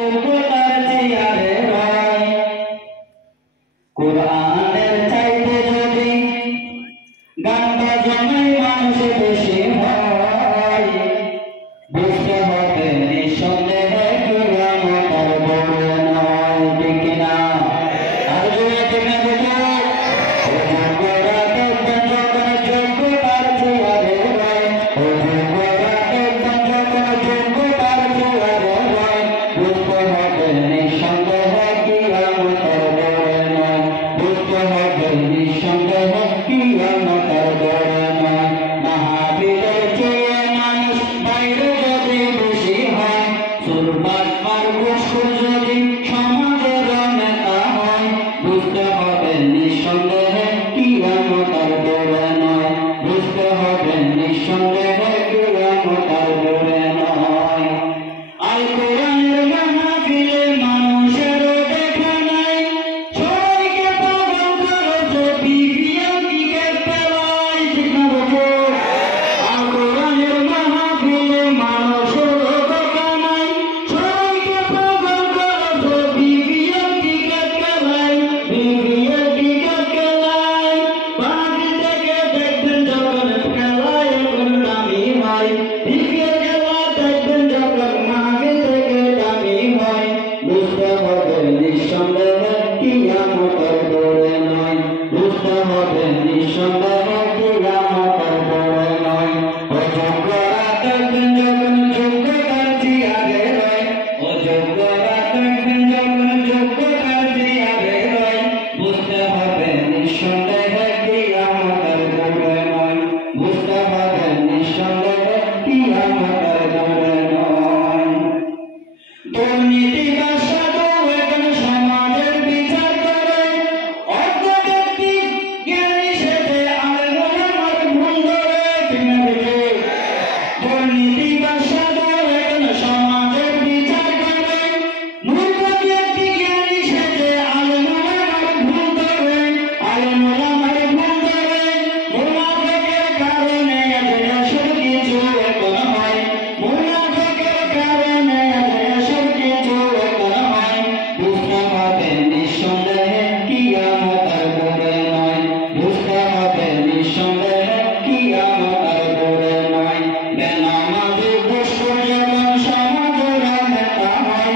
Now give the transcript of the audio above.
যোগ্যতার চেয়ারে রয় কোরআনের চাইতে যদি গান বাজনায় মানুষ বেশি হয় বুঝতে হবে নিঃসন্দেহে কিয়ামতের বড় নয় ঠিক না আর জোরে ঠিক না যোগ্যরা দেখবেন যখন যোগ্যতার চেয়ারে রয় যোগ্যরা দেখবেন যখন যোগ্যতার চেয়ারে রয় বুঝতে হবে নিঃসন্দেহে কিয়ামতের বড় নয় বুঝতে হবে নিঃসন্দেহে কিয়ামতের বড় নয় মাহাবীরের চেয়ে মানুষ বাইরে যদি বেশি হয় সুরবাদ আর ঘুষখোর যদি সমাজের নেতা হয় বুঝতে হবে নিঃসন্দেহে কিয়ামতের বড় নয় বুঝতে হবে নিঃসন্দেহে কিয়ামতের বড় নয় আল কোরআনের মাহফিলে মানুষের দেখা নাই সবাইকে পাগল করেছে বিবিএম ক্রিকেট খেলায় ঠিক না বলুন আল কোরআনের মাহফিলে মানুষের দেখা নাই সবাইকে পাগল করেছে বিবিএম ক্রিকেট খেলায় বাকি থেকে দেখবেন যখন খেলায় এখন দামি হয় ক্রিকেট খেলা দেখবেন যখন মাগে থেকে দামি হয় বুঝতে হবে নিঃসন্দেহে কিয়ামতের বড় নয় বুঝতে হবে নিঃসন্দেহে কিয়ামতের বড় নয় অযোগ্যরা দেখবেন যখন যোগ্যতার চেয়ারে রয় অযোগ্যরা দেখবেন যখন যোগ্যতার চেয়ারে রয় বুঝতে হবে নিঃসন্দেহে কিয়ামতের বড় নয় বুঝতে হবে নিঃসন্দেহে কিয়ামতের বড় নয় দুর্নীতিবাজ সাধু এখন সমাজের বিচার করে অজ্ঞ ব্যক্তি জ্ঞানী সেজে আলেম ওলামার ভুল ধরে ঠিক না বেঠিক দুর্নীতিবাজ সাধু এখন সমাজের বিচার করে মূর্খ ব্যক্তি জ্ঞানী সেজে আলেম ওলামার ভুল ধরে আলেম ওলামার ভুল ধরে মুনাফিকের কারণে এসব কিছু এখন হয় মুনাফিকের কারণে এসব কিছু এখন হয় বুঝতে হবে নিঃসন্দেহে কিয়ামতের বড় নয় বুঝতে হবে নিঃসন্দেহে কিয়ামতের বড় নয় বেনামাজি ঘুষখোর যখন সমাজের নেতা হয়